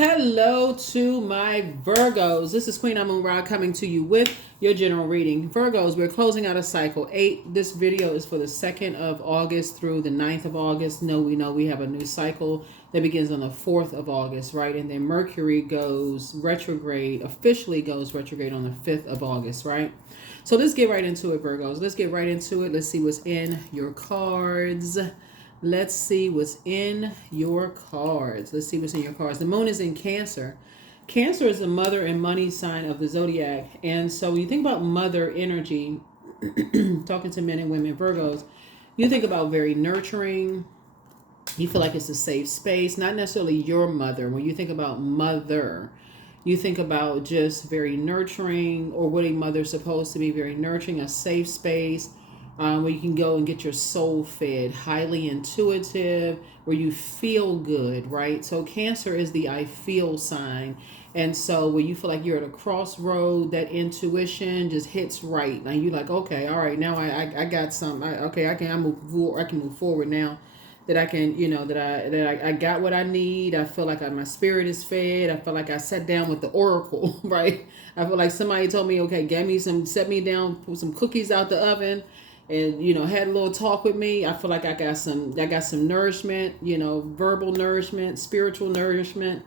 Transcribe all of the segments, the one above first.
Hello to my Virgos. This is Queen Amun Ra coming to you with your general reading. Virgos, we're closing out a cycle 8. This video is for the 2nd of August through the 9th of August. We know we have a new cycle that begins on the 4th of August, right? And then Mercury goes retrograde, officially goes retrograde on the 5th of August, right? So let's get right into it, Virgos. Let's get right into it. Let's see what's in your cards. Let's see what's in your cards. Let's see what's in your cards. The moon is in Cancer. Cancer is the mother and money sign of the zodiac. And so when you think about mother energy, talking to men and women, Virgos, you think about very nurturing. You feel like it's a safe space, not necessarily your mother. When you think about mother, you think about just very nurturing, or what a mother's supposed to be, very nurturing, a safe space. Where you can go and get your soul fed, highly intuitive, where you feel good, right? So Cancer is the I feel sign. And so when you feel like you're at a crossroad, that intuition just hits right. And you're like, okay, all right, now I got something. I can move forward now. That I can, that I got what I need. I feel like my spirit is fed. I feel like I sat down with the oracle, right? I feel like somebody told me, okay, set me down, put some cookies out the oven, and had a little talk with me. I feel like I got some nourishment, verbal nourishment, spiritual nourishment,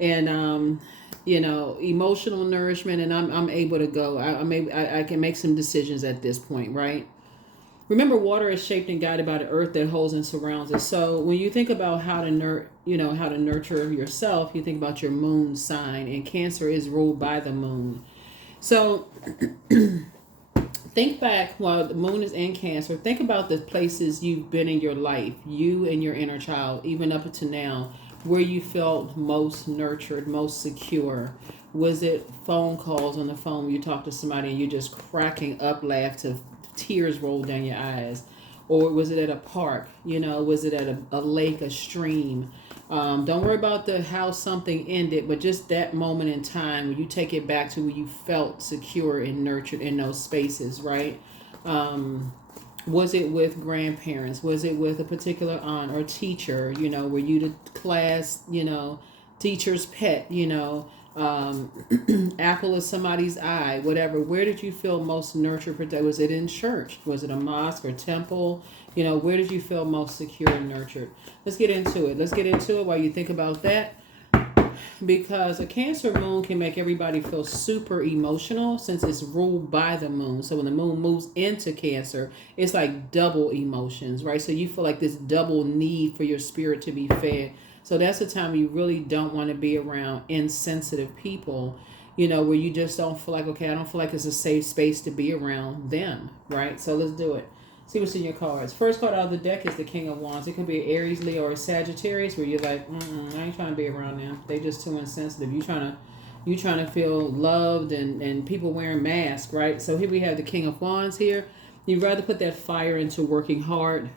and emotional nourishment, and I'm able to go. I can make some decisions at this point, right? Remember, water is shaped and guided by the earth that holds and surrounds us. So when you think about how to nurture yourself, you think about your moon sign, and Cancer is ruled by the moon. So think back while the moon is in Cancer. Think about the places you've been in your life, you and your inner child, even up to now, where you felt most nurtured, most secure. Was it phone calls on the phone when you talk to somebody and you're just cracking up, laugh to tears roll down your eyes? Or was it at a park? Was it at a lake, a stream? Don't worry about how something ended, but just that moment in time when you take it back to where you felt secure and nurtured in those spaces, right? Was it with grandparents? Was it with a particular aunt or teacher? Were you the class, teacher's pet, apple of somebody's eye, whatever. Where did you feel most nurtured? Was it in church? Was it a mosque or temple? Where did you feel most secure and nurtured? Let's get into it while you think about that, because a Cancer moon can make everybody feel super emotional since it's ruled by the moon. So when the moon moves into Cancer, it's like double emotions, right? So you feel like this double need for your spirit to be fed. So that's the time you really don't want to be around insensitive people, where you just don't feel like, okay, I don't feel like it's a safe space to be around them, right? So let's do it. See what's in your cards. First card out of the deck is the King of Wands. It could be an Aries, Leo, or a Sagittarius, where you're like, I ain't trying to be around them. They just too insensitive. You trying to feel loved and people wearing masks, right? So here we have the King of Wands here. You'd rather put that fire into working hard.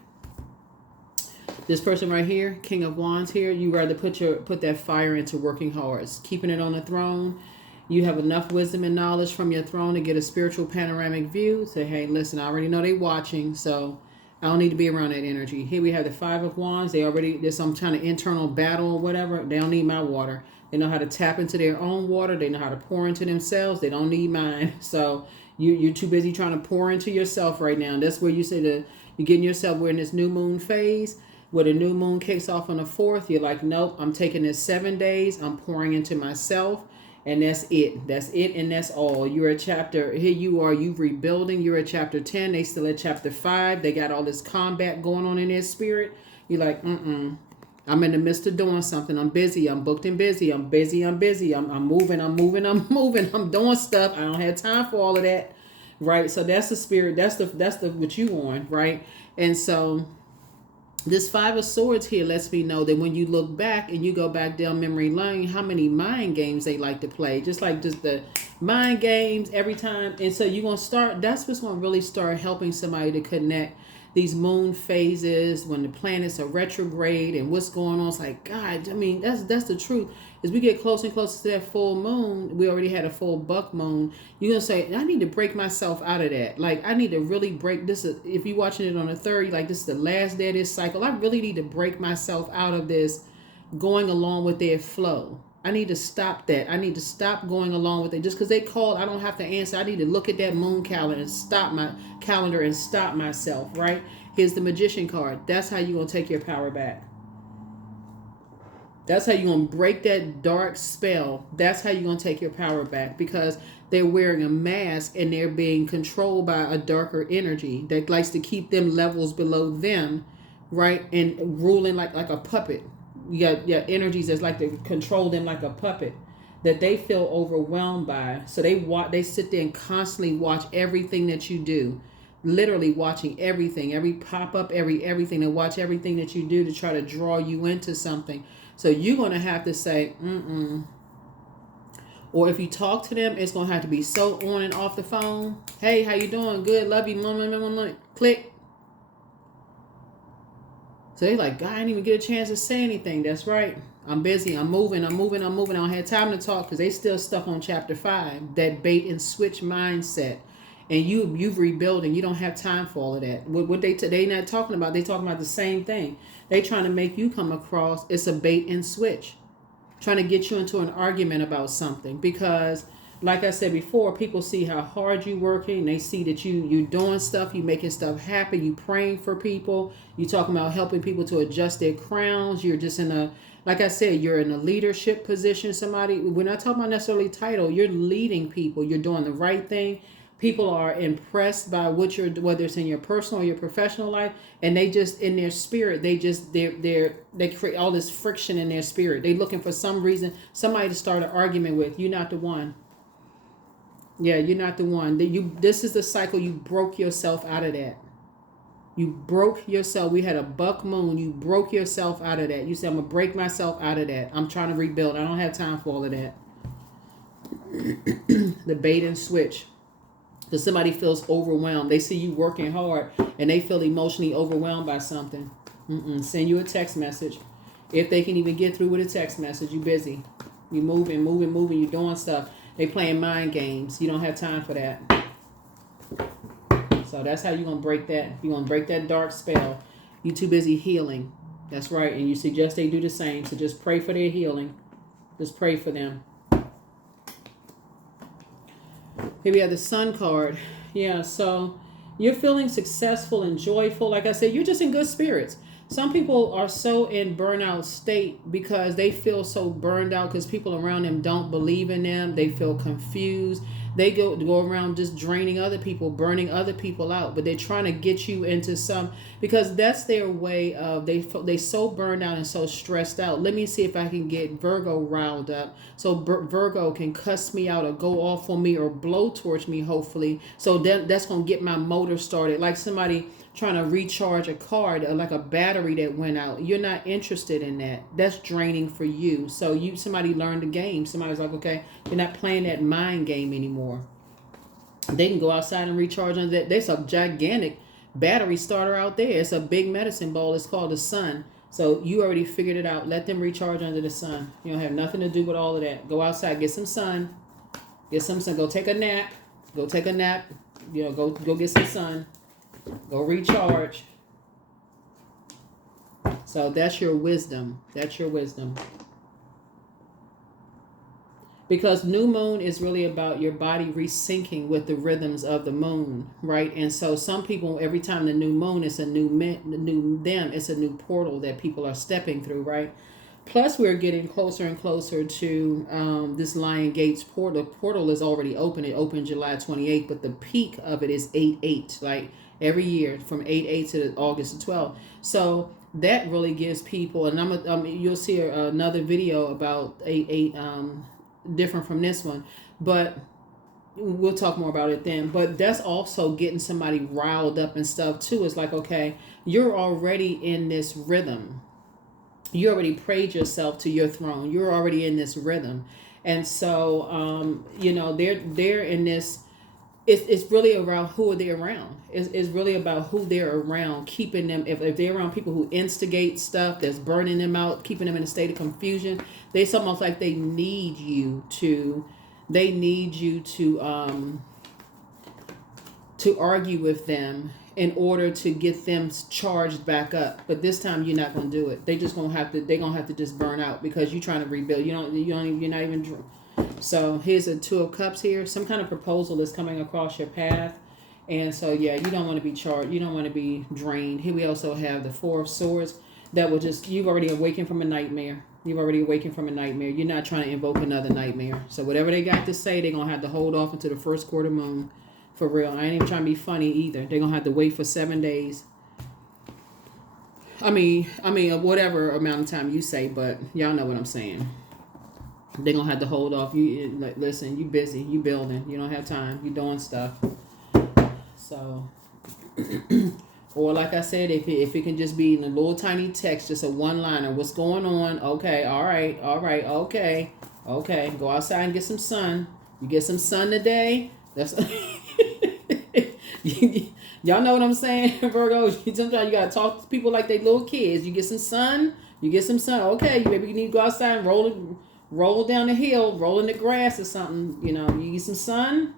This person right here, King of Wands here, you rather put that fire into working hard, keeping it on the throne. You have enough wisdom and knowledge from your throne to get a spiritual panoramic view. Say, hey, listen, I already know they watching, so I don't need to be around that energy. Here we have the Five of Wands. There's some kind of internal battle or whatever. They don't need my water. They know how to tap into their own water. They know how to pour into themselves. They don't need mine. So you're too busy trying to pour into yourself right now. That's where you say that you're getting yourself, we're in this new moon phase. Where the new moon kicks off on the 4th, you're like, nope, I'm taking this 7 days. I'm pouring into myself. And that's it. That's it. And that's all. You're at chapter, here you are, you rebuilding. You're at chapter 10. They still at chapter 5. They got all this combat going on in their spirit. You're like, I'm in the midst of doing something. I'm busy. I'm booked and busy. I'm busy. I'm moving. I'm doing stuff. I don't have time for all of that. Right. So that's the spirit. That's the what you on. Right. And so this Five of Swords here lets me know that when you look back and you go back down memory lane, how many mind games they like to play. Just the mind games every time. And so you're going to start, that's what's going to really start helping somebody to connect these moon phases when the planets are retrograde and what's going on. It's like, God, I mean, that's the truth. As we get closer and closer to that full moon, we already had a full buck moon. You're going to say, I need to break myself out of that. Like, I need to really break this. If you're watching it on the 3rd, like, this is the last day of this cycle. I really need to break myself out of this going along with their flow. I need to stop that. I need to stop going along with it. Just because they called, I don't have to answer. I need to look at that moon calendar and stop myself, right? Here's the Magician card. That's how you're going to take your power back. That's how you're going to break that dark spell. That's how you're going to take your power back, because they're wearing a mask and they're being controlled by a darker energy that likes to keep them levels below them, right? And ruling like a puppet. You got energies that's like to control them like a puppet that they feel overwhelmed by. So they sit there and constantly watch everything that you do. Literally watching everything, every pop-up, everything. They watch everything that you do to try to draw you into something. So you're going to have to say, or if you talk to them, it's going to have to be so on and off the phone. Hey, how you doing? Good. Love you. Click. So they're like, God, I didn't even get a chance to say anything. That's right. I'm busy. I'm moving. I don't have time to talk because they still stuck on chapter 5, that bait and switch mindset. And you've rebuilding. You don't have time for all of that. What they not talking about? They talking about the same thing. They trying to make you come across. It's a bait and switch, trying to get you into an argument about something. Because, like I said before, people see how hard you working. They see that you doing stuff. You making stuff happen. You praying for people. You talking about helping people to adjust their crowns. You're just in a, like I said, you're in a leadership position. Somebody. We're not talking about necessarily title. You're leading people. You're doing the right thing. People are impressed by what you're, whether it's in your personal or your professional life, and they just, in their spirit, they create all this friction in their spirit. They looking for some reason, somebody to start an argument with. You're not the one. Yeah, you're not the one. This is the cycle. You broke yourself out of that. You broke yourself. We had a buck moon. You broke yourself out of that. You said, I'm gonna break myself out of that. I'm trying to rebuild. I don't have time for all of that. The bait and switch. Because somebody feels overwhelmed. They see you working hard and they feel emotionally overwhelmed by something. Send you a text message. If they can even get through with a text message, you busy. You moving. You doing stuff. They playing mind games. You don't have time for that. So that's how you're going to break that. You're going to break that dark spell. You too busy healing. That's right. And you suggest they do the same. So just pray for their healing. Just pray for them. Here we have the Sun card. Yeah, so you're feeling successful and joyful. Like I said, you're just in good spirits. Some people are so in burnout state because they feel so burned out because people around them don't believe in them. They feel confused. They go around just draining other people, burning other people out. But they're trying to get you into some, because that's their way of, they so burned out and so stressed out. Let me see if I can get Virgo riled up so Virgo can cuss me out or go off on me or blow towards me, hopefully. So that's going to get my motor started. Like somebody trying to recharge a car, like a battery that went out. You're not interested in that. That's draining for you. So somebody learned the game. Somebody's like, okay, you're not playing that mind game anymore. They can go outside and recharge on that. There's a gigantic battery starter out there. It's a big medicine ball. It's called the sun. So you already figured it out. Let them recharge under the sun. You don't have nothing to do with all of that. Go outside, get some sun. Get some sun. Go take a nap. Go take a nap. Go get some sun. Go recharge. So that's your wisdom. That's your wisdom. Because new moon is really about your body resyncing with the rhythms of the moon, right? And so some people, every time the new moon, it's a new them. It's a new portal that people are stepping through, right? Plus, we're getting closer and closer to this Lion Gates portal. The portal is already open. It opened July 28th, but the peak of it is 8/8, like every year from 8/8 to August 12th. So that really gives people, and you'll see another video about 8/8, different from this one, but we'll talk more about it then. But that's also getting somebody riled up and stuff too. It's like, okay, you're already in this rhythm. You already prayed yourself to your throne. You're already in this rhythm. And so, they're in this, it's really around who are they around. It's really about who they're around, keeping them, if they're around people who instigate stuff that's burning them out, keeping them in a state of confusion, it's almost like they need you to argue with them in order to get them charged back up. But this time you're not gonna do it. They're gonna have to just burn out because you're trying to rebuild. You're not even. So here's a Two of Cups here. Some kind of proposal is coming across your path. And so, yeah, you don't want to be charged. You don't want to be drained. Here we also have the Four of Swords. You've already awakened from a nightmare. You've already awakened from a nightmare. You're not trying to invoke another nightmare. So whatever they got to say, they're going to have to hold off until the first quarter moon. For real. I ain't even trying to be funny either. They're going to have to wait for 7 days. I mean, whatever amount of time you say, but y'all know what I'm saying. They're going to have to hold off. Listen, you busy. You building. You don't have time. You doing stuff. So, or like I said, if it can just be in a little tiny text, just a one-liner, what's going on? Okay, all right, okay. Go outside and get some sun. You get some sun today. That's y'all know what I'm saying, Virgo. Sometimes you gotta talk to people like they little kids. You get some sun. Okay, maybe you need to go outside and roll down the hill, roll in the grass or something. You get some sun.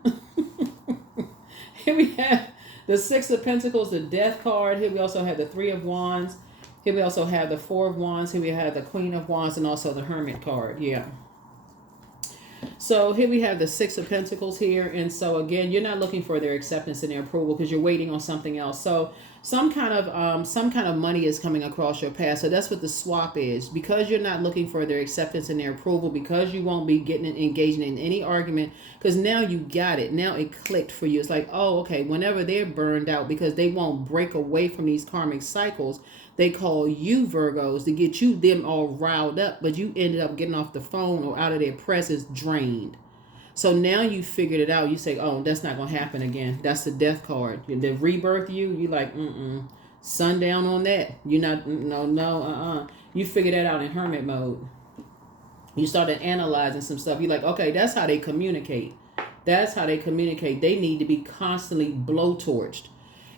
Here we have the Six of Pentacles, the Death card. Here we also have the Three of Wands. Here we also have the Four of Wands. Here we have the Queen of Wands and also the Hermit card. Yeah. So here we have the Six of Pentacles here. And so again, you're not looking for their acceptance and their approval because you're waiting on something else. So some kind of money is coming across your path. So that's what the swap is. Because you're not looking for their acceptance and their approval, because you won't be engaging in any argument, because now you got it. Now it clicked for you. It's like, oh, okay, whenever they're burned out, because they won't break away from these karmic cycles, they call you, Virgos, to get them all riled up, but you ended up getting off the phone or out of their presence drained. So now you figured it out. You say, oh, that's not going to happen again. That's the Death card. The rebirth you like, sundown on that. You're not, no. You figured that out in hermit mode. You started analyzing some stuff. You're like, okay, that's how they communicate. They need to be constantly blowtorched.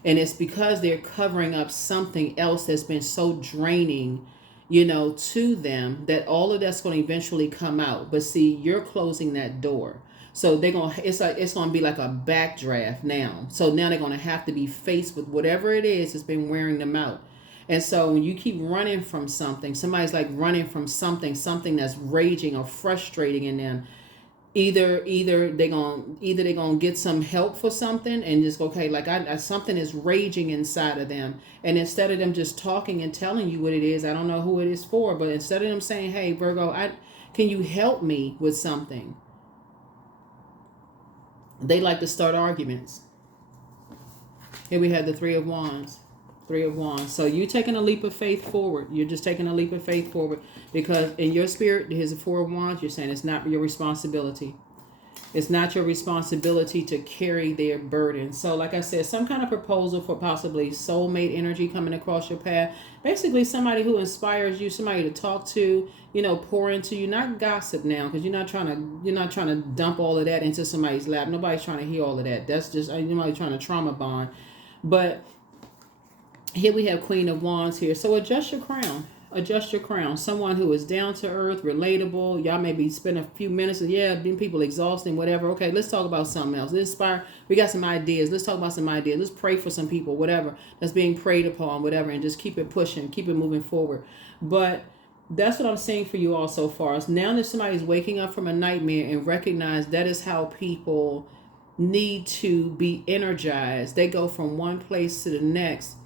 And it's because they're covering up something else that's been so draining, to them, that all of that's going to eventually come out. But see, you're closing that door. So it's going to be like a backdraft now. So now they're going to have to be faced with whatever it is that's been wearing them out. And so when you keep running from something, somebody's like running from something that's raging or frustrating in them. Either they're gonna get some help for something and just okay, like something is raging inside of them, and instead of them just talking and telling you what it is, I don't know who it is for, but instead of them saying, hey Virgo, can you help me with something, they like to start arguments. Here we have the Three of Wands. So you're taking a leap of faith forward. You're just taking a leap of faith forward because in your spirit, here's the Four of Wands. You're saying it's not your responsibility. It's not your responsibility to carry their burden. So like I said, some kind of proposal for possibly soulmate energy coming across your path. Basically somebody who inspires you, somebody to talk to, pour into you, not gossip now, because you're not trying to dump all of that into somebody's lap. Nobody's trying to hear all of that. That's just nobody's trying to trauma bond. But here we have Queen of Wands here. So adjust your crown. Someone who is down to earth, relatable. Y'all maybe spend a few minutes being people exhausting, whatever. Okay, let's talk about something else. Let's inspire. We got some ideas. Let's talk about some ideas. Let's pray for some people, whatever, that's being prayed upon, whatever, and just keep it pushing, keep it moving forward. But that's what I'm saying for you all so far. Is now that somebody's waking up from a nightmare and recognize that is how people need to be energized. They go from one place to the next,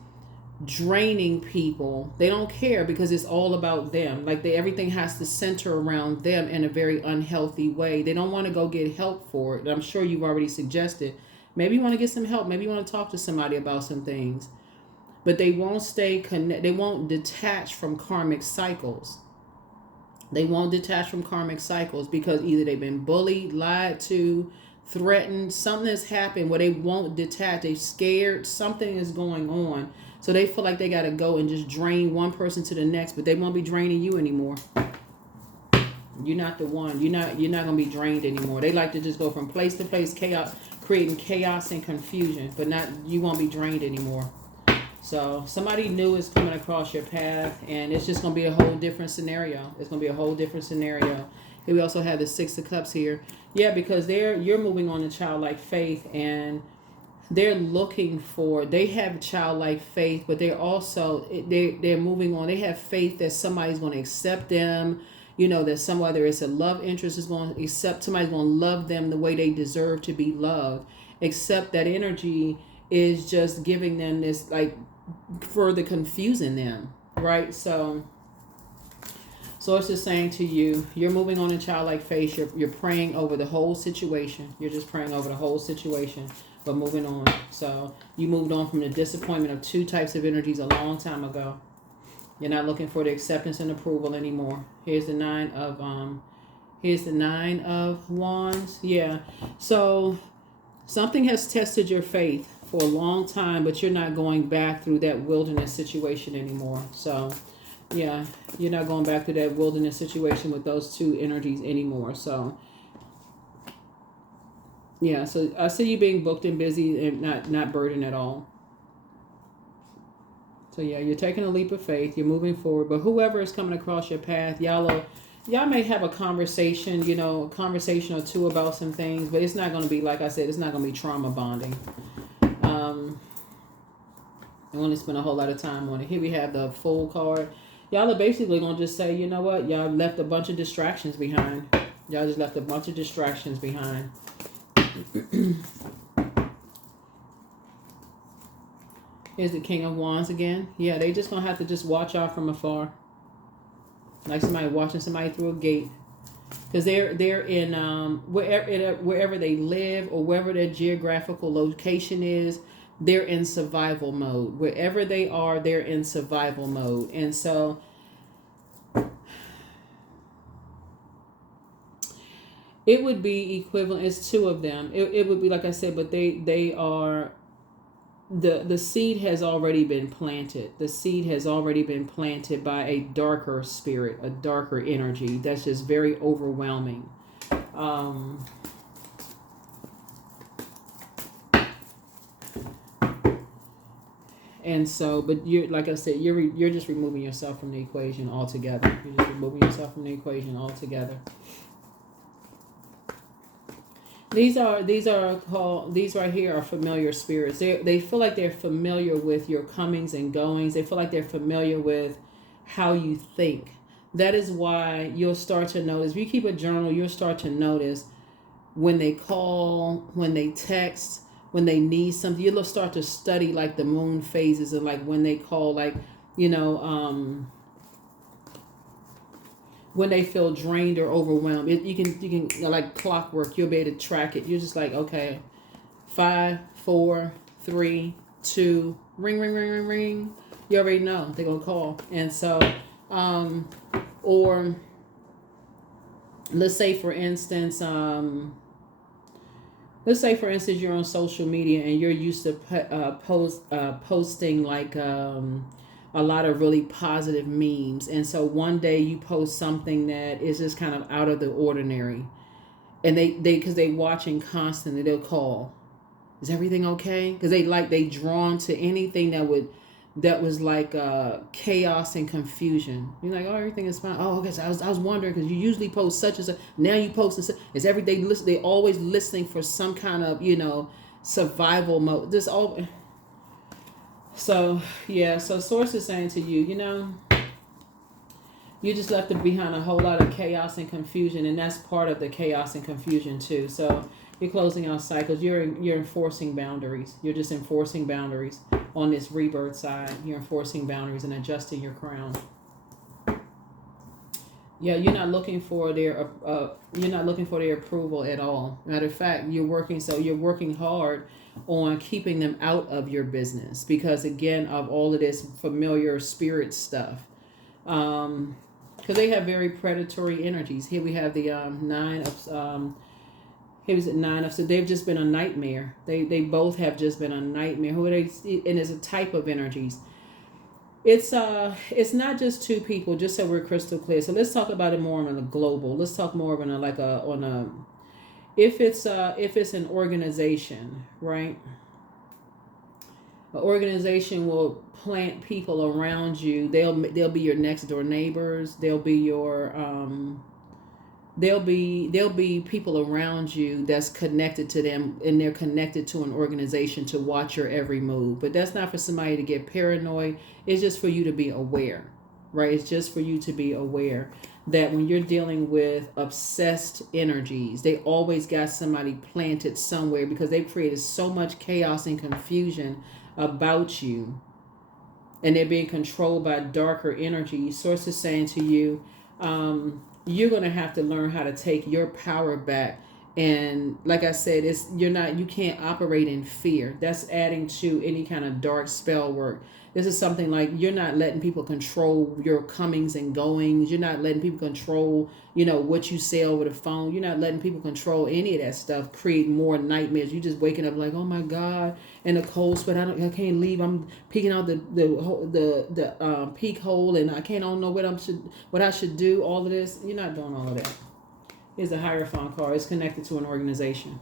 draining people. They don't care because it's all about them. Like everything has to center around them in a very unhealthy way. They don't want to go get help for it. I'm sure you've already suggested. Maybe you want to get some help. Maybe you want to talk to somebody about some things. But they won't stay connected. They won't detach from karmic cycles. Because either they've been bullied, lied to, threatened, something has happened where they won't detach. They're scared. Something is going on. So they feel like they got to go and just drain one person to the next, but they won't be draining you anymore. You're not the one. You're not going to be drained anymore. They like to just go from place to place, chaos, creating chaos and confusion, but you won't be drained anymore. So somebody new is coming across your path, and it's just going to be a whole different scenario. Here we also have the Six of Cups here. Yeah, because you're moving on to childlike faith, and they're looking for, they have childlike faith, but they're also, they're moving on. They have faith that somebody's going to accept them, you know, that some, whether it's a love interest, is going to accept, somebody's going to love them the way they deserve to be loved. Except that energy is just giving them this, like, further confusing them, right? So it's just saying to you, you're moving on in childlike faith. You're praying over the whole situation. You're just praying over the whole situation, but moving on. So you moved on from the disappointment of two types of energies a long time ago. You're not looking for the acceptance and approval anymore. Here's the nine of wands. Yeah. So something has tested your faith for a long time, but you're not going back through that wilderness situation anymore. So yeah, you're not going back to that wilderness situation with those two energies anymore. So yeah, so I see you being booked and busy and not burdened at all. So yeah, you're taking a leap of faith. You're moving forward. But whoever is coming across your path, y'all may have a conversation, you know, a conversation or two about some things, but it's not going to be, like I said, it's not going to be trauma bonding. I want to spend a whole lot of time on it. Here we have the Fool card. Y'all are basically going to just say, you know what? Y'all left a bunch of distractions behind. Y'all just left a bunch of distractions behind. Here's the King of Wands again. Yeah, they just going to have to just watch out from afar. Like somebody watching somebody through a gate. Because they're in wherever they live or wherever their geographical location is, they're in survival mode. Wherever they are, they're in survival mode. And so it would be equivalent. It's two of them. It would be, like I said, but they are, the seed has already been planted. The seed has already been planted by a darker spirit, a darker energy that's just very overwhelming. And so, but you're, like I said, you're just removing yourself from the equation altogether. You're just removing yourself from the equation altogether. These right here are familiar spirits. They feel like they're familiar with your comings and goings. They feel like they're familiar with how you think. That is why you'll start to notice, if you keep a journal, you'll start to notice when they call, when they text, when they need something. You'll start to study like the moon phases and like when they call, like, you know, when they feel drained or overwhelmed. You can like clockwork, you'll be able to track it. You're just like, okay, 5, 4, 3, 2, ring, ring, ring, ring, ring. You already know they're gonna call. And so, or let's say for instance, you're on social media and you're used to posting like a lot of really positive memes, and so one day you post something that is just kind of out of the ordinary, and they because they watching constantly, they'll call, is everything okay? Because they drawn to anything that was like chaos and confusion. You're like, oh, everything is fine. Oh, okay. So I was wondering, because you usually post such and such. Now you post is every day. They always listening for some kind of, you know, survival mode. This all. So yeah. So Source is saying to you, you know, you just left behind a whole lot of chaos and confusion, and that's part of the chaos and confusion too. So you're closing out cycles. You're enforcing boundaries. You're just enforcing boundaries on this rebirth side. You're enforcing boundaries and adjusting your crown. Yeah, you're not looking for their approval at all. Matter of fact, you're working hard on keeping them out of your business because, again, of all of this familiar spirit stuff. Because they have very predatory energies. Here we have the nine of so they've just been a nightmare. They both have just been a nightmare. Who are they? And it's a type of energies. It's not just two people. Just so we're crystal clear. So let's talk about it more on a global. Let's talk more on a if it's an organization, right? An organization will plant people around you. They'll be your next door neighbors. They'll be your there'll be people around you that's connected to them, and they're connected to an organization to watch your every move. But that's not for somebody to get paranoid. It's just for you to be aware, right? It's just for you to be aware that when you're dealing with obsessed energies, they always got somebody planted somewhere, because they've created so much chaos and confusion about you, and they're being controlled by darker energy. Source is saying to you, you're going to have to learn how to take your power back. And like I said, you can't operate in fear. That's adding to any kind of dark spell work. This is something like, you're not letting people control your comings and goings. You're not letting people control, what you say over the phone. You're not letting people control any of that stuff, create more nightmares. You just waking up like, oh my God, in a cold sweat. I can't leave. I'm peeking out the peak hole, and I don't know what I should do. All of this. You're not doing all of that. Here's a Hierophant card. It's connected to an organization.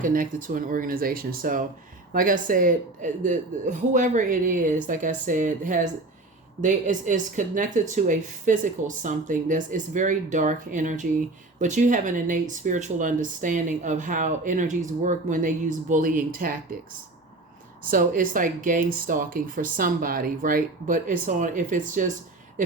Connected to an organization. So, like I said, whoever it is, like I said, it's connected to a physical something. It's very dark energy, but you have an innate spiritual understanding of how energies work when they use bullying tactics. So it's like gang stalking for somebody, right? But if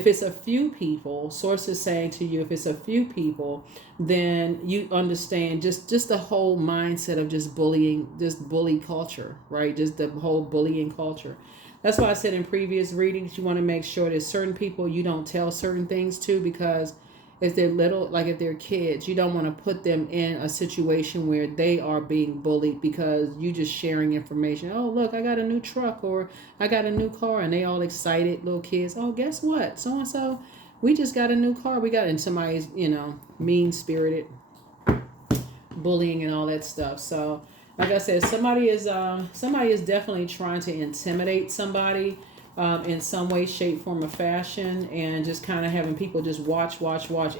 it's a few people, source is saying to you, if it's a few people, then you understand just the whole mindset of just bullying, just bully culture, right? Just the whole bullying culture. That's why I said in previous readings, you want to make sure that certain people you don't tell certain things to, because if they're little, like if they're kids, you don't want to put them in a situation where they are being bullied because you just sharing information. Oh, look, I got a new truck, or I got a new car, and they all excited, little kids. Oh, guess what? So-and-so, we just got a new car. And somebody's, mean-spirited, bullying and all that stuff. So, like I said, somebody is definitely trying to intimidate somebody in some way, shape, form, or fashion, and just kind of having people just watch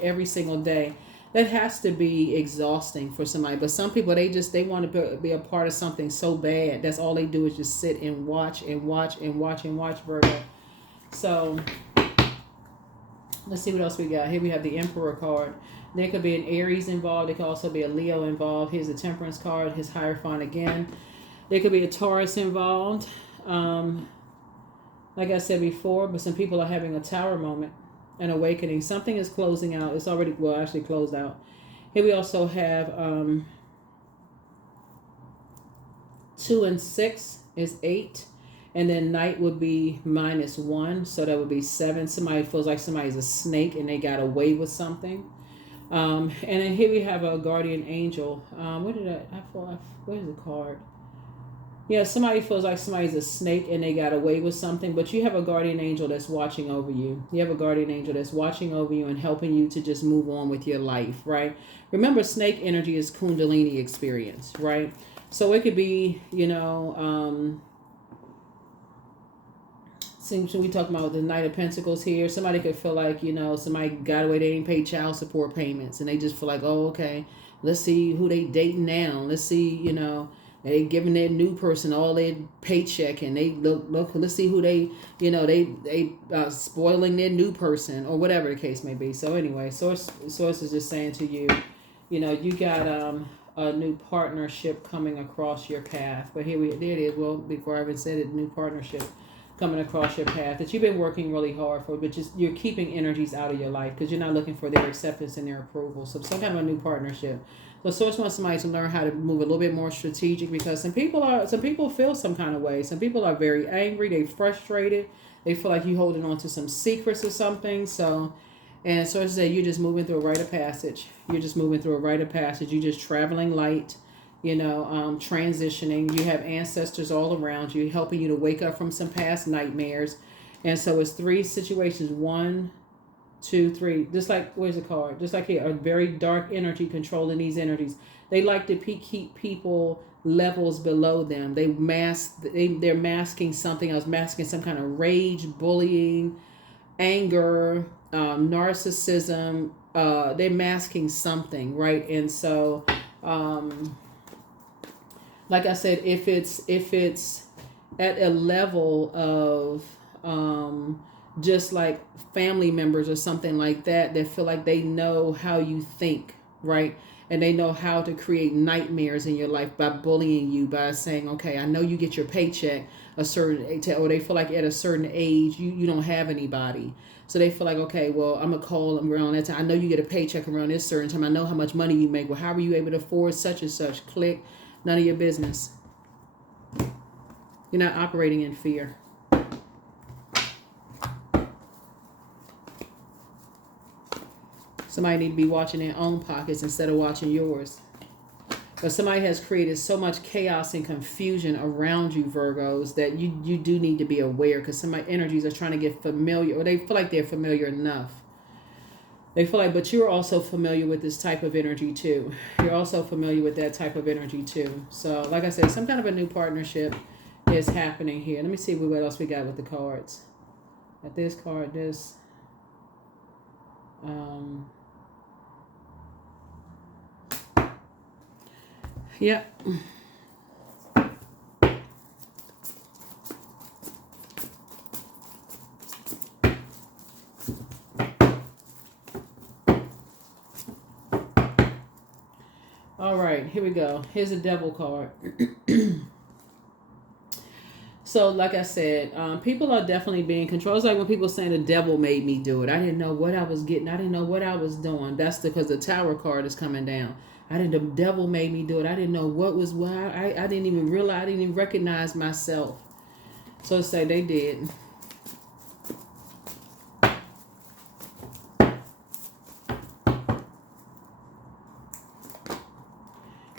every single day. That has to be exhausting for somebody. But some people, they want to be a part of something so bad. That's all they do is just sit and watch, Virgo. So let's see what else we got. Here we have the Emperor card. There could be an Aries involved. There could also be a Leo involved. Here's the Temperance card. His Hierophant again. There could be a Taurus involved. Like I said before, but some people are having a Tower moment, an awakening. Something is closing out. It's already, actually closed out. Here we also have 2 and 6 is 8. And then night would be -1. So that would be 7. Somebody feels like somebody's a snake and they got away with something. And then here we have a guardian angel. Where's the card? Yeah, somebody feels like somebody's a snake and they got away with something, but you have a guardian angel that's watching over you. You have a guardian angel that's watching over you and helping you to just move on with your life, right? Remember, snake energy is Kundalini experience, right? So it could be, since we talking about the Knight of Pentacles here, somebody could feel like, somebody got away, they didn't pay child support payments, and they just feel like, oh, okay, let's see who they dating now. Let's see, they giving their new person all their paycheck, and they look. Let's see who they spoiling their new person, or whatever the case may be. So anyway, source is just saying to you, you got a new partnership coming across your path. But there it is. Well, before I even said it, new partnership coming across your path that you've been working really hard for, but just you're keeping energies out of your life because you're not looking for their acceptance and their approval. So some kind of a new partnership. So source wants somebody to learn how to move a little bit more strategic, because some people feel some kind of way. Some people are very angry. They're frustrated. They feel like you're holding on to some secrets or something. So, and source said you're just moving through a rite of passage. You're just moving through a rite of passage. You're just traveling light. Transitioning. You have ancestors all around you helping you to wake up from some past nightmares. And so it's 3 situations. 1, 2, 3. Just like, where's the card? Just like here, a very dark energy controlling these energies. They like to keep people levels below them. They're masking something else, masking some kind of rage, bullying, anger, narcissism. They're masking something, right? And so like I said, if it's at a level of just like family members or something like that, that feel like they know how you think, right? And they know how to create nightmares in your life by bullying you, by saying, okay, I know you get your paycheck a certain age, or they feel like at a certain age you don't have anybody. So they feel like, okay, well, I'm gonna call them around that time. I know you get a paycheck around this certain time. I know how much money you make. Well, how are you able to afford such and such? Click. None of your business. You're not operating in fear. Somebody need to be watching their own pockets instead of watching yours. But somebody has created so much chaos and confusion around you, Virgos, that you do need to be aware, because some energies are trying to get familiar, or they feel like they're familiar enough. They feel like, but you're also familiar with this type of energy too. You're also familiar with that type of energy too. So, like I said, some kind of a new partnership is happening here. Let me see what else we got with the cards. At this card, this. Yep. All right, here we go. Here's a devil card. So, like I said, people are definitely being controlled. It's like when people saying the devil made me do it. I didn't know what I was getting. I didn't know what I was doing. That's because the Tower card is coming down. The devil made me do it. I didn't know what was what. I didn't even realize. I didn't even recognize myself. So say they did.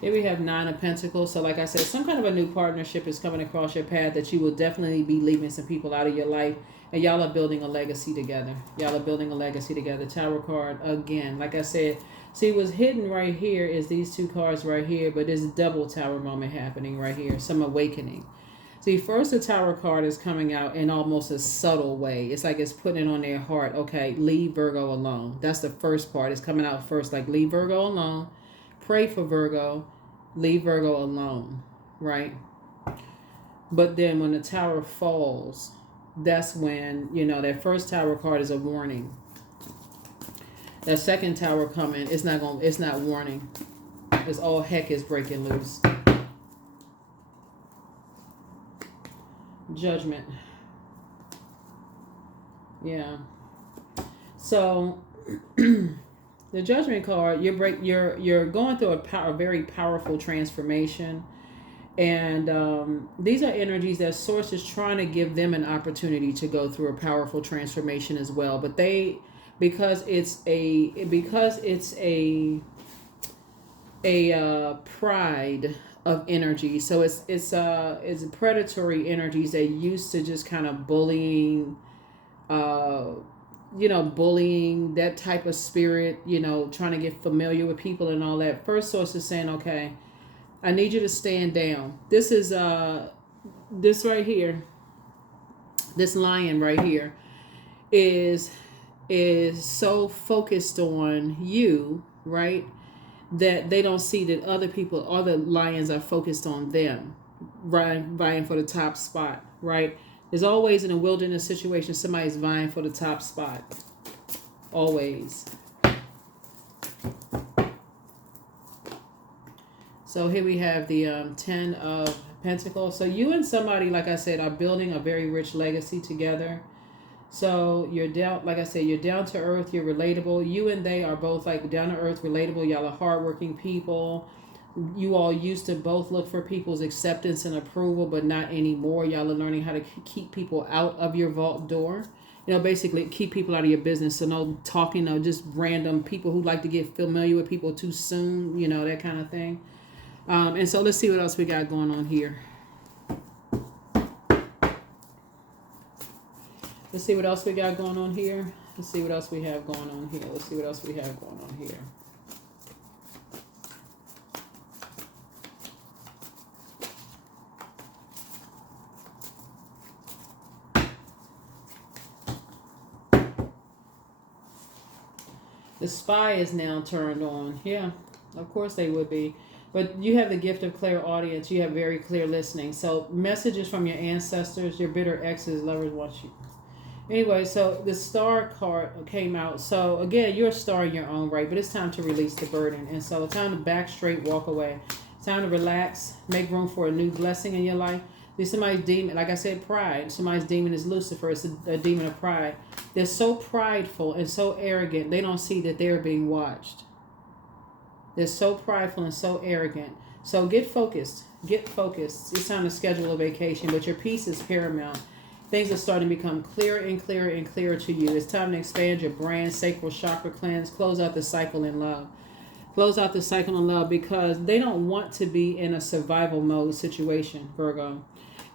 Here we have 9 of Pentacles. So like I said, some kind of a new partnership is coming across your path that you will definitely be leaving some people out of your life. And y'all are building a legacy together. Y'all are building a legacy together. Tower card again. Like I said, see what's hidden right here is these 2 cards right here. But there's a double Tower moment happening right here. Some awakening. See, first the Tower card is coming out in almost a subtle way. It's like it's putting it on their heart. Okay, leave Virgo alone. That's the first part. It's coming out first. Like, leave Virgo alone. Pray for Virgo. Leave Virgo alone, right? But then when the Tower falls, that's when, that first Tower card is a warning. That second Tower coming, it's not warning. It's all heck is breaking loose. Judgment. Yeah. So the Judgment card, you're going through a very powerful transformation, and these are energies that Source is trying to give them an opportunity to go through a powerful transformation as well. But because it's a pride of energy, so it's predatory energies that used to just kind of bullying. Bullying, that type of spirit, trying to get familiar with people and all that. First Source is saying, okay, I need you to stand down. This is, this right here, this lion right here is so focused on you, right, that they don't see that other lions are focused on them, vying for the top spot, right? There's always in a wilderness situation somebody's vying for the top spot. Always. So here we have the 10 of Pentacles. So you and somebody, like I said, are building a very rich legacy together. So you're down, like I said, you're down to earth, you're relatable. You and they are both like down to earth, relatable. Y'all are hardworking people. You all used to both look for people's acceptance and approval, but not anymore. Y'all are learning how to keep people out of your vault door. Basically keep people out of your business. So no talking, just random people who like to get familiar with people too soon, that kind of thing. And so let's see what else we got going on here. Let's see what else we got going on here. Let's see what else we have going on here. Let's see what else we have going on here. The spy is now turned on. Yeah, of course they would be. But you have the gift of clairaudience. You have very clear listening. So messages from your ancestors, your bitter exes, lovers want you. Anyway, so the star card came out. So again, you're a star in your own right, but it's time to release the burden. And so it's time to back straight, walk away. It's time to relax, make room for a new blessing in your life. There's somebody's demon, like I said, pride. Somebody's demon is Lucifer. It's a demon of pride. They're so prideful and so arrogant, they don't see that they're being watched. They're so prideful and so arrogant. So get focused. Get focused. It's time to schedule a vacation, but your peace is paramount. Things are starting to become clearer and clearer and clearer to you. It's time to expand your brand, sacral chakra cleanse, close out the cycle in love. Close out the cycle in love because they don't want to be in a survival mode situation, Virgo.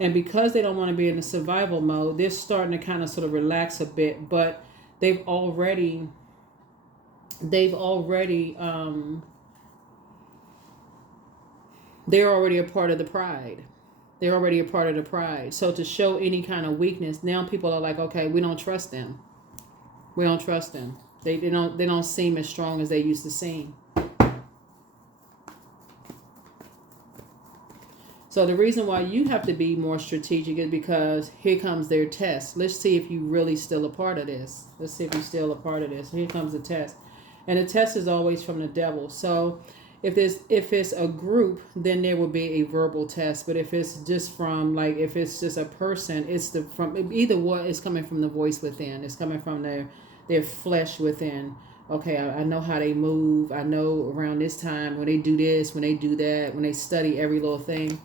And because they don't want to be in a survival mode, they're starting to kind of sort of relax a bit, but they've already they're already a part of the pride. They're already a part of the pride. So to show any kind of weakness, now people are like, okay, we don't trust them. We don't trust them. They don't seem as strong as they used to seem. So the reason why you have to be more strategic is because here comes their test. Let's see if you really still a part of this. Let's see if you're still a part of this. Here comes the test. And the test is always from the devil. So if it's a group, then there will be a verbal test. But if it's just from, like, if it's just a person, it's from either what is coming from the voice within. It's coming from their flesh within. Okay, I know how they move. I know around this time when they do this, when they do that, when they study every little thing.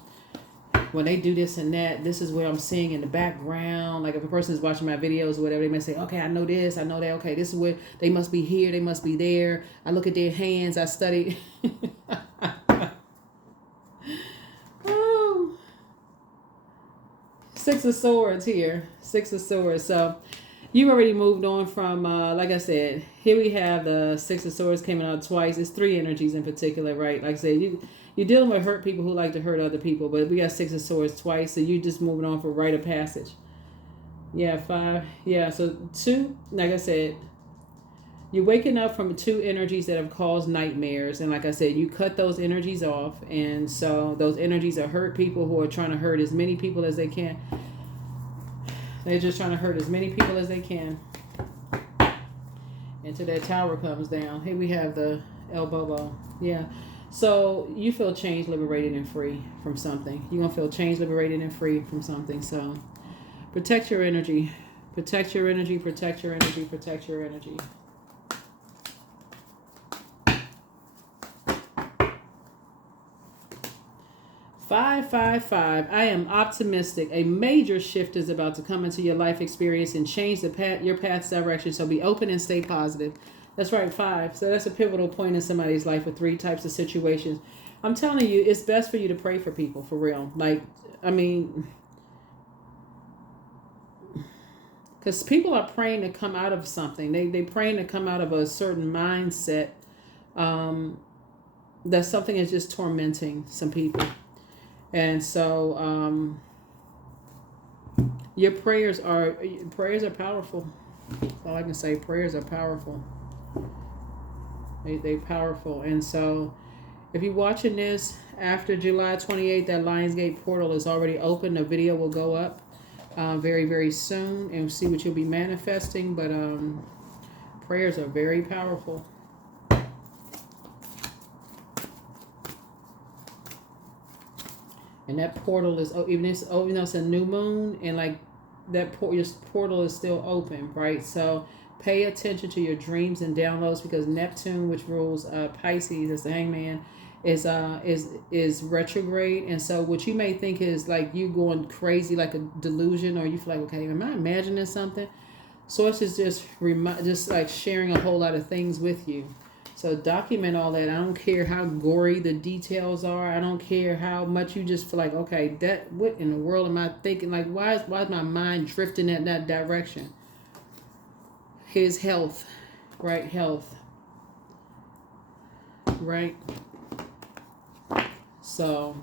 When they do this and that, this is what I'm seeing in the background. Like if a person is watching my videos or whatever, they may say, okay, I know this, I know that. Okay, this is where they must be here, they must be there. I look at their hands, I study. Oh. Six of Swords here. Six of Swords. So you've already moved on from, like I said, here we have the Six of Swords coming out twice. It's three energies in particular, right? Like I said, you're dealing with hurt people who like to hurt other people, but we got Six of Swords twice, so you just moving on for rite of passage. Yeah, five. Yeah, so two, like I said, you're waking up from two energies that have caused nightmares. And like I said, you cut those energies off. And so those energies are hurt people who are trying to hurt as many people as they can. They're just trying to hurt as many people as they can. Until that tower comes down. Here we have the El Bobo. Yeah. So you feel changed, liberated, and free from something. You're going to feel changed, liberated, and free from something. So protect your energy. Protect your energy, protect your energy, protect your energy. Five, five, five. I am optimistic. A major shift is about to come into your life experience and change your path's direction. So be open and stay positive. That's right, five. So that's a pivotal point in somebody's life with three types of situations. I'm telling you, it's best for you to pray for people, for real. Like, I mean, because people are praying to come out of something. They praying to come out of a certain mindset that something is just tormenting some people. And so your prayers are powerful. That's all I can say. Prayers are powerful. They powerful. And so if you're watching this after July 28th, that Lionsgate portal is already open. The video will go up very, very soon, and see what you'll be manifesting. But prayers are very powerful. And that portal is, even though it's a new moon, and like that your portal is still open, right? So pay attention to your dreams and downloads, because Neptune, which rules Pisces as the hangman, is retrograde. And so what you may think is like you going crazy, like a delusion, or you feel like, okay, am I imagining something? Source is just like sharing a whole lot of things with you. So document all that. I don't care how gory the details are. I don't care how much you just feel like, okay, what in the world am I thinking? Like, why is my mind drifting in that direction? His health, right? Health, right? So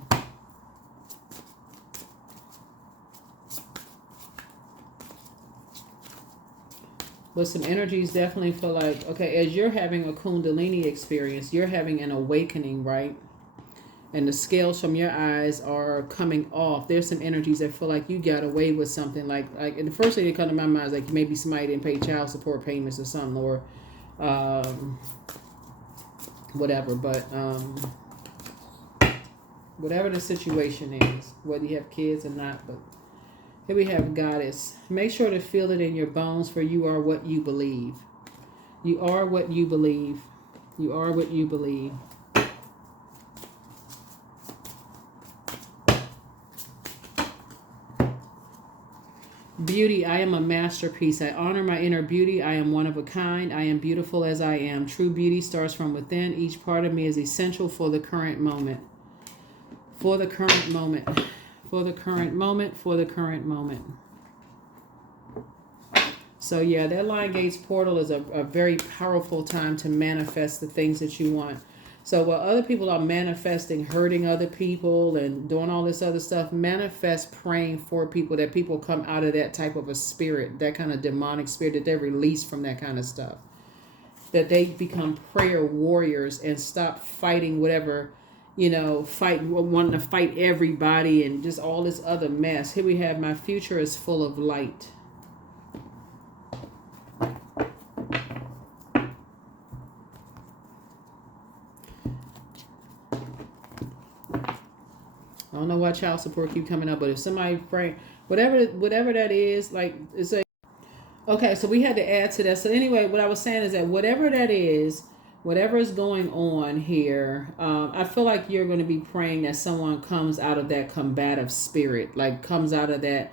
but some energies definitely feel like, okay, as you're having a Kundalini experience, you're having an awakening, right? and the scales from your eyes are coming off. There's some energies that feel like you got away with something. And the first thing that come to my mind is like maybe somebody didn't pay child support payments or something, or whatever. But whatever the situation is, whether you have kids or not. But here we have Goddess. Make sure to feel it in your bones, for you are what you believe. You are what you believe. You are what you believe. Beauty, I am a masterpiece. I honor my inner beauty. I am one of a kind. I am beautiful as I am. True beauty starts from within. Each part of me is essential for the current moment. For the current moment. For the current moment. For the current moment. So yeah, that Lion Gates portal is a very powerful time to manifest the things that you want. So while other people are manifesting, hurting other people and doing all this other stuff, manifest praying for people, that people come out of that type of a spirit, that kind of demonic spirit, that they're released from that kind of stuff. That they become prayer warriors and stop fighting whatever, wanting to fight everybody and just all this other mess. Here we have, my future is full of light. I don't know why child support keep coming up, but if somebody pray, whatever that is, like it's a okay. So we had to add to that. So anyway, what I was saying is that whatever that is, whatever is going on here, I feel like you're going to be praying that someone comes out of that combative spirit, like comes out of that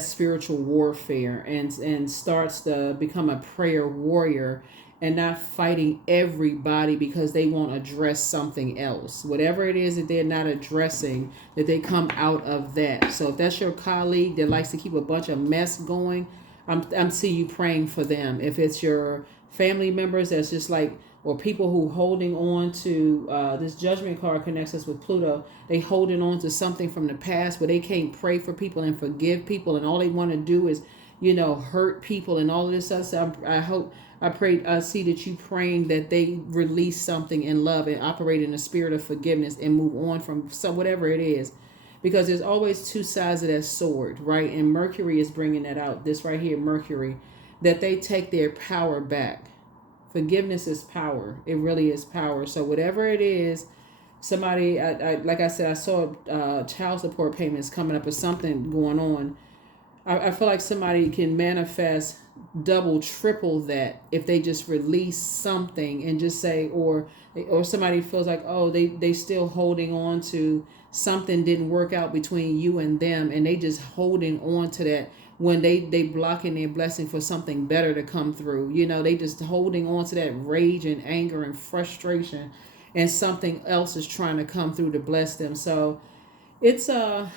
spiritual warfare and starts to become a prayer warrior and not fighting everybody because they won't address something else. Whatever it is that they're not addressing, that they come out of that. So if that's your colleague that likes to keep a bunch of mess going, I'm seeing you praying for them. If it's your family members that's just like, or people who holding on to, this judgment card connects us with Pluto, they holding on to something from the past where they can't pray for people and forgive people, and all they want to do is, hurt people and all of this other stuff. I see that you praying that they release something in love and operate in a spirit of forgiveness and move on from whatever it is. Because there's always two sides of that sword, right? And Mercury is bringing that out. This right here, Mercury, that they take their power back. Forgiveness is power. It really is power. So whatever it is, somebody, like I said, I saw child support payments coming up or something going on. I feel like somebody can manifest double, triple that if they just release something and just say, or somebody feels like, oh, they still holding on to something didn't work out between you and them, and they just holding on to that when they blocking their blessing for something better to come through. They just holding on to that rage and anger and frustration, and something else is trying to come through to bless them. So it's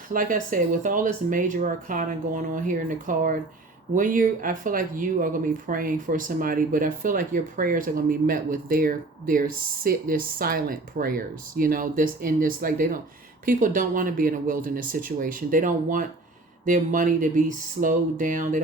like I said, with all this major arcana going on here in the card, I feel like you are going to be praying for somebody, but I feel like your prayers are going to be met with their silent prayers. People don't want to be in a wilderness situation. They don't want their money to be slowed down. They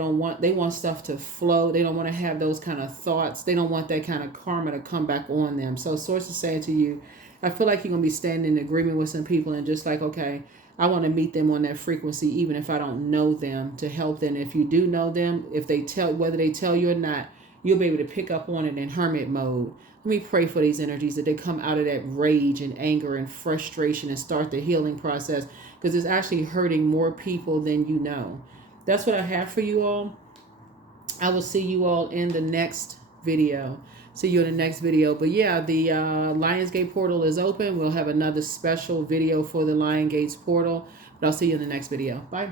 want stuff to flow. They don't want to have those kind of thoughts. They don't want that kind of karma to come back on them. So Source is saying to you, I feel like you're going to be standing in agreement with some people and just like, okay, I want to meet them on that frequency, even if I don't know them, to help them. If you do know them, whether they tell you or not, you'll be able to pick up on it in hermit mode. Let me pray for these energies that they come out of that rage and anger and frustration and start the healing process, because it's actually hurting more people than you know. That's what I have for you all. I will see you all in the next video. See you in the next video. But yeah, the Lionsgate portal is open. We'll have another special video for the Lion Gates portal. But I'll see you in the next video. Bye.